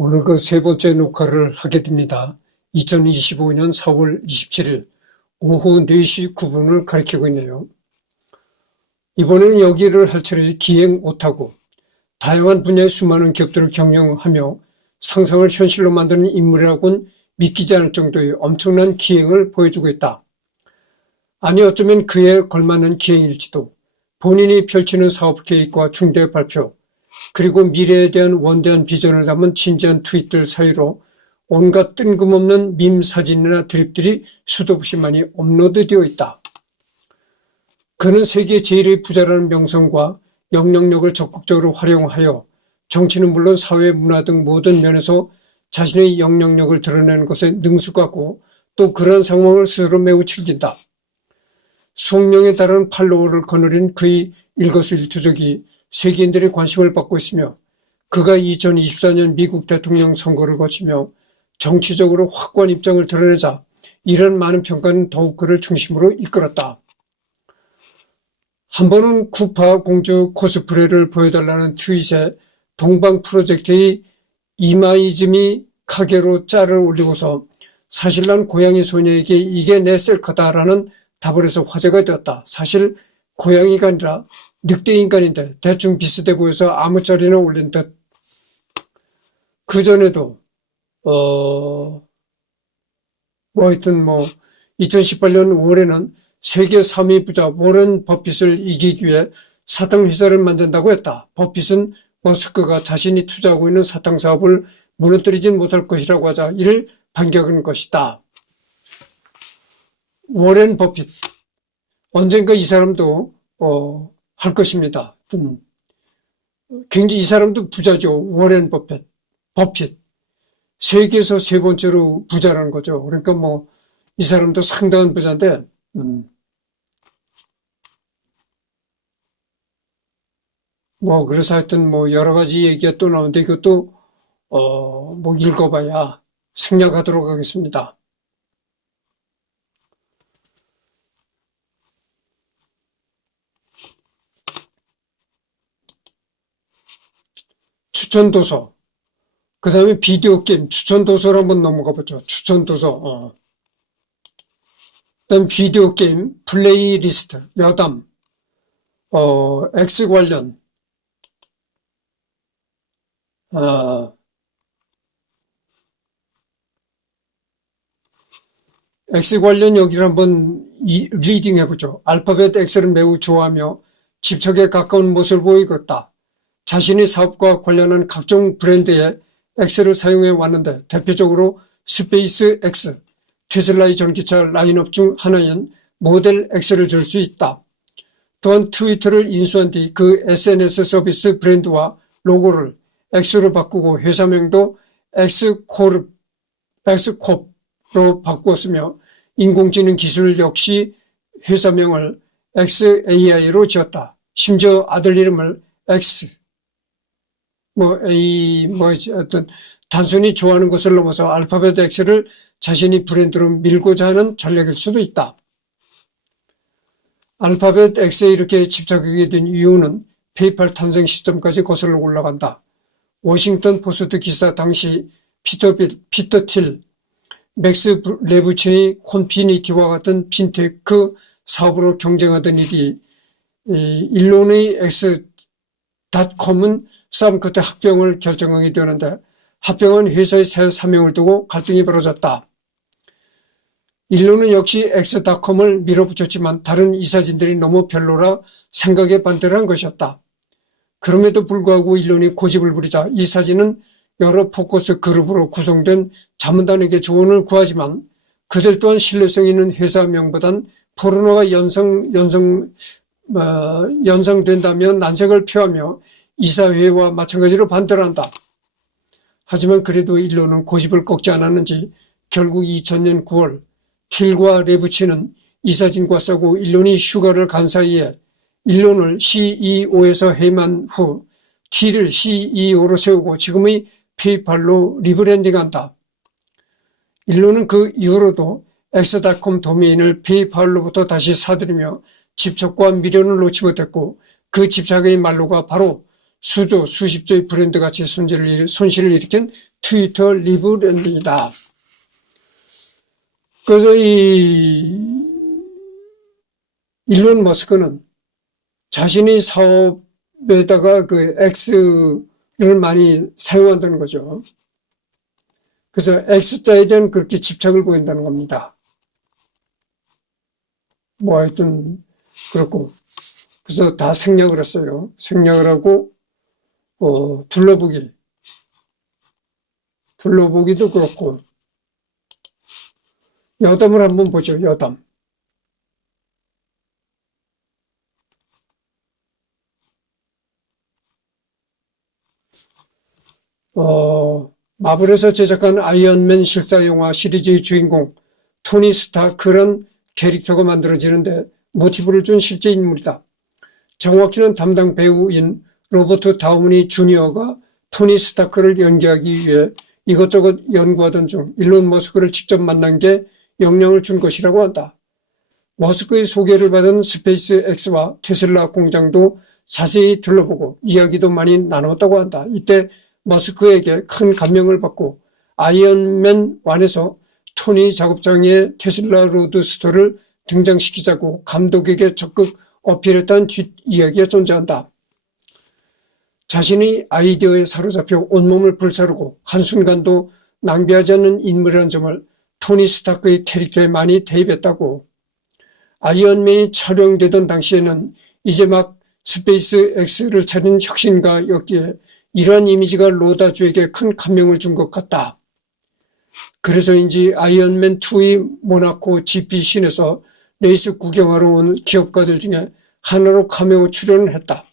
오늘 그 세 번째 녹화를 하게 됩니다. 2025년 4월 27일 오후 4시 9분을 가리키고 있네요. 이번에는 여기를 할 차례 기행 오타고 다양한 분야의 수많은 기업들을 경영하며 상상을 현실로 만드는 인물이라고는 믿기지 않을 정도의 엄청난 기행을 보여주고 있다. 아니 어쩌면 그에 걸맞는 기행일지도. 본인이 펼치는 사업 계획과 중대 발표, 그리고 미래에 대한 원대한 비전을 담은 진지한 트윗들 사이로 온갖 뜬금없는 밈 사진이나 드립들이 수도 없이 많이 업로드되어 있다. 그는 세계 제일의 부자라는 명성과 영향력을 적극적으로 활용하여 정치는 물론 사회, 문화 등 모든 면에서 자신의 영향력을 드러내는 것에 능숙하고 또 그러한 상황을 스스로 매우 즐긴다. 수억 명에 달하는 팔로워를 거느린 그의 일거수일투족이 세계인들의 관심을 받고 있으며 그가 2024년 미국 대통령 선거를 거치며 정치적으로 확고한 입장을 드러내자 이런 많은 평가는 더욱 그를 중심으로 이끌었다. 한 번은 쿠파 공주 코스프레를 보여달라는 트윗에 동방 프로젝트의 이마이즈미 카게로 짤을 올리고서 사실 난 고양이 소녀에게 이게 내 셀카다라는 답을 해서 화제가 되었다. 사실 고양이가 아니라 늑대 인간인데 대충 비슷해 보여서 아무 짤이나 올린 듯. 그전에도 하여튼 2018년 5월에는 세계 3위 부자 워런 버핏을 이기기 위해 사탕 회사를 만든다고 했다. 버핏은 머스크가 자신이 투자하고 있는 사탕 사업을 무너뜨리진 못할 것이라고 하자 이를 반격한 것이다. 워렌 버핏, 언젠가 이 사람도 할 것입니다. 굉장히 이 사람도 부자죠. 워렌 버핏. 세계에서 세 번째로 부자라는 거죠. 그러니까 이 사람도 상당한 부자인데, 그래서 하여튼 여러 가지 얘기가 또 나오는데 이것도, 읽어봐야 생략하도록 하겠습니다. 추천도서, 그 다음에 비디오 게임, 추천도서를 한번 넘어가 보죠. 추천도서, 그 다음 비디오 게임, 플레이리스트, 여담, X 관련, X 관련 여기를 한번 리딩 해보죠. 알파벳 X를 매우 좋아하며 집착에 가까운 모습을 보이겠다. 자신의 사업과 관련한 각종 브랜드의 X를 사용해 왔는데 대표적으로 스페이스 X, 테슬라의 전기차 라인업 중 하나인 모델 X를 들 수 있다. 또한 트위터를 인수한 뒤 그 SNS 서비스 브랜드와 로고를 X로 바꾸고 회사명도 Xcorp로 바꾸었으며 인공지능 기술 역시 회사명을 XAI로 지었다. 심지어 아들 이름을 X, 어떤 단순히 좋아하는 것을 넘어서 알파벳 X를 자신이 브랜드로 밀고자 하는 전략일 수도 있다. 알파벳 X에 이렇게 집착하게 된 이유는 페이팔 탄생 시점까지 거슬러 올라간다. 워싱턴 포스트 기사 당시 피터 틸, 맥스 레부친이 콘피니티와 같은 핀테크 사업으로 경쟁하던 일이 일론의 X.com은 싸움 끝에 합병을 결정하게 되는데 합병한 회사의 새 사명을 두고 갈등이 벌어졌다. 일론은 역시 X.com을 밀어붙였지만 다른 이사진들이 너무 별로라 생각에 반대를 한 것이었다. 그럼에도 불구하고 일론이 고집을 부리자 이 사진은 여러 포커스 그룹으로 구성된 자문단에게 조언을 구하지만 그들 또한 신뢰성 있는 회사명보단 포르노가 연상된다면 난색을 표하며 이사회와 마찬가지로 반대를 한다. 하지만 그래도 일론은 고집을 꺾지 않았는지 결국 2000년 9월 틸과 레부치는 이사진과 싸고 일론이 휴가를 간 사이에 일론을 CEO에서 해임한 후 틸을 CEO로 세우고 지금의 페이팔로 리브랜딩한다. 일론은 그 이후로도 X.com 도메인을 페이팔로부터 다시 사들이며 집착과 미련을 놓지 못했고 그 집착의 말로가 바로 수십조의 브랜드가치 손실을 일으킨 트위터 리브랜딩이다. 그래서 이 일론 머스크는 자신의 사업에다가 그 X를 많이 사용한다는 거죠. 그래서 X자에 대한 그렇게 집착을 보인다는 겁니다. 뭐 하여튼 그렇고, 그래서 다 생략을 했어요. 생략을 하고 둘러보기도 그렇고. 여담을 한번 보죠. 여담. 마블에서 제작한 아이언맨 실사영화 시리즈의 주인공 토니 스타크란 캐릭터가 만들어지는데 모티브를 준 실제 인물이다. 정확히는 담당 배우인 로버트 다우니 주니어가 토니 스타크를 연기하기 위해 이것저것 연구하던 중 일론 머스크를 직접 만난 게 영향을 준 것이라고 한다. 머스크의 소개를 받은 스페이스 X와 테슬라 공장도 자세히 둘러보고 이야기도 많이 나눴다고 한다. 이때 머스크에게 큰 감명을 받고 아이언맨 1에서 토니 작업장에 테슬라 로드스터를 등장시키자고 감독에게 적극 어필했다는 뒷이야기가 존재한다. 자신의 아이디어에 사로잡혀 온몸을 불사르고 한순간도 낭비하지 않는 인물이라는 점을 토니 스타크의 캐릭터에 많이 대입했다고. 아이언맨이 촬영되던 당시에는 이제 막 스페이스 X를 차린 혁신가였기에 이러한 이미지가 로다주에게 큰 감명을 준 것 같다. 그래서인지 아이언맨2의 모나코 GP신에서 레이스 구경하러 온 기업가들 중에 하나로 카메오 출연을 했다.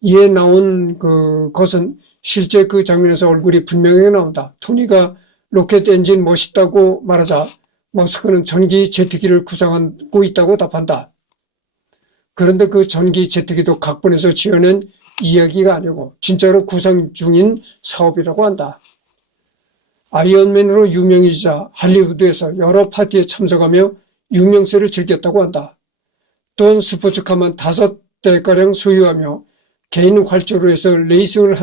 이에 나온 것은 실제 그 장면에서 얼굴이 분명하게 나온다. 토니가 로켓 엔진 멋있다고 말하자 머스크는 전기 제트기를 구상하고 있다고 답한다. 그런데 그 전기 제트기도 각본에서 지어낸 이야기가 아니고 진짜로 구상 중인 사업이라고 한다. 아이언맨으로 유명해지자 할리우드에서 여러 파티에 참석하며 유명세를 즐겼다고 한다. 또한 스포츠카만 5대가량 소유하며 개인 활주로 해서 레이싱을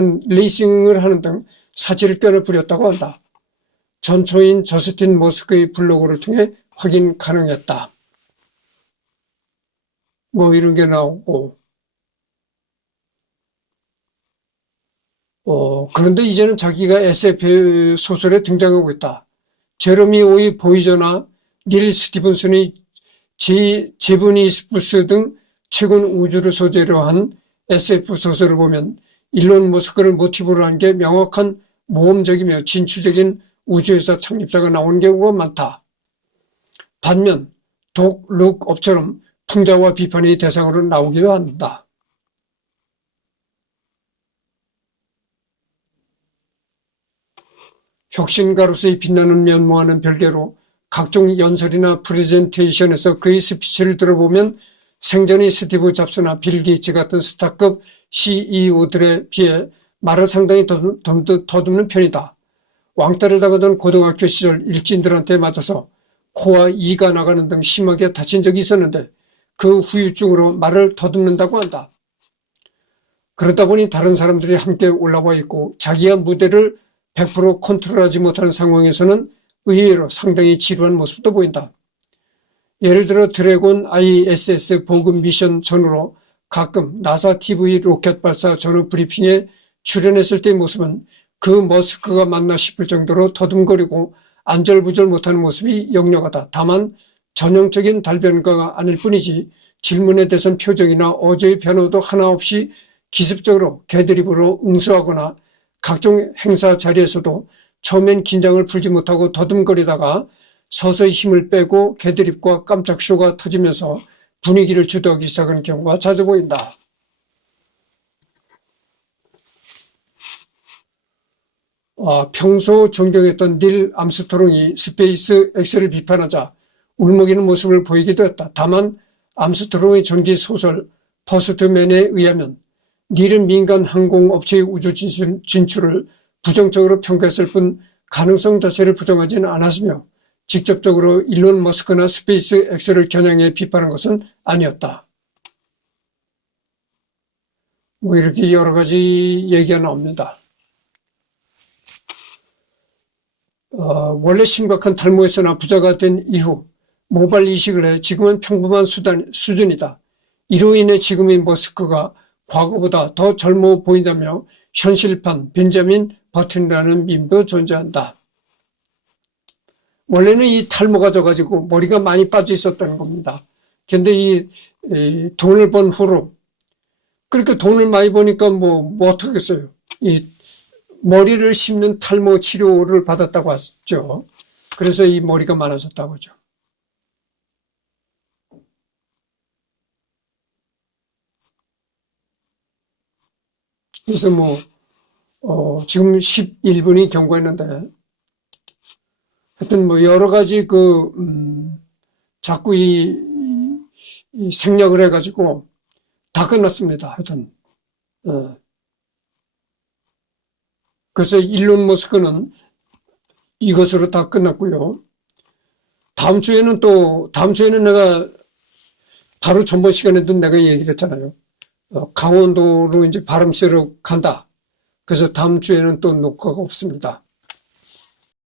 하는 등 사치를 꾀를 부렸다고 한다. 전초인 저스틴 머스크의 블로그를 통해 확인 가능했다. 뭐 이런 게 나오고 그런데 이제는 자기가 SF 소설에 등장하고 있다. 제러미 오이 보이저나 닐 스티븐슨의 제브니스부스 등 최근 우주를 소재로 한 SF 소설을 보면 일론 머스크를 모티브로 한 게 명확한 모험적이며 진취적인 우주회사 창립자가 나오는 경우가 많다. 반면 독룩업처럼 풍자와 비판의 대상으로 나오기도 한다. 혁신가로서의 빛나는 면모와는 별개로 각종 연설이나 프레젠테이션에서 그의 스피치를 들어보면 생전의 스티브 잡스나 빌 게이츠 같은 스타급 CEO들에 비해 말을 상당히 더듬는 편이다. 왕따를 당하던 고등학교 시절 일진들한테 맞아서 코와 이가 나가는 등 심하게 다친 적이 있었는데 그 후유증으로 말을 더듬는다고 한다. 그러다 보니 다른 사람들이 함께 올라와 있고 자기의 무대를 100% 컨트롤하지 못하는 상황에서는 의외로 상당히 지루한 모습도 보인다. 예를 들어 드래곤 ISS 보급 미션 전후로 가끔 나사 TV 로켓 발사 전후 브리핑에 출연했을 때의 모습은 그 머스크가 맞나 싶을 정도로 더듬거리고 안절부절 못하는 모습이 역력하다. 다만 전형적인 달변가가 아닐 뿐이지 질문에 대선 표정이나 어조의 변화도 하나 없이 기습적으로 개드립으로 응수하거나 각종 행사 자리에서도 처음엔 긴장을 풀지 못하고 더듬거리다가 서서히 힘을 빼고 개드립과 깜짝 쇼가 터지면서 분위기를 주도하기 시작하는 경우가 자주 보인다. 평소 존경했던 닐 암스트롱이 스페이스 X를 비판하자 울먹이는 모습을 보이기도 했다. 다만 암스트롱의 전기 소설 퍼스트맨에 의하면 닐은 민간 항공업체의 우주 진출을 부정적으로 평가했을 뿐 가능성 자체를 부정하지는 않았으며 직접적으로 일론 머스크나 스페이스 X를 겨냥해 비판한 것은 아니었다. 뭐 이렇게 여러 가지 얘기가 나옵니다. 원래 심각한 탈모에서나 부자가 된 이후 모발 이식을 해 지금은 평범한 수준이다. 이로 인해 지금의 머스크가 과거보다 더 젊어 보인다며 현실판 벤자민 버튼이라는 밈도 존재한다. 원래는 이 탈모가 져가지고 머리가 많이 빠져 있었다는 겁니다. 근데 이 돈을 번 후로, 그러니까 돈을 많이 버니까 뭐 어떡하겠어요. 이 머리를 심는 탈모 치료를 받았다고 하죠. 그래서 이 머리가 많아졌다고 하죠. 그래서 지금 11분이 경과했는데, 하여튼 여러 가지 자꾸 이 생략을 해가지고 다 끝났습니다. 하여튼. 그래서 일론 머스크는 이것으로 다 끝났고요. 다음 주에는 내가 바로 전번 시간에도 내가 얘기를 했잖아요. 강원도로 이제 바람 쐬러 간다. 그래서 다음 주에는 또 녹화가 없습니다.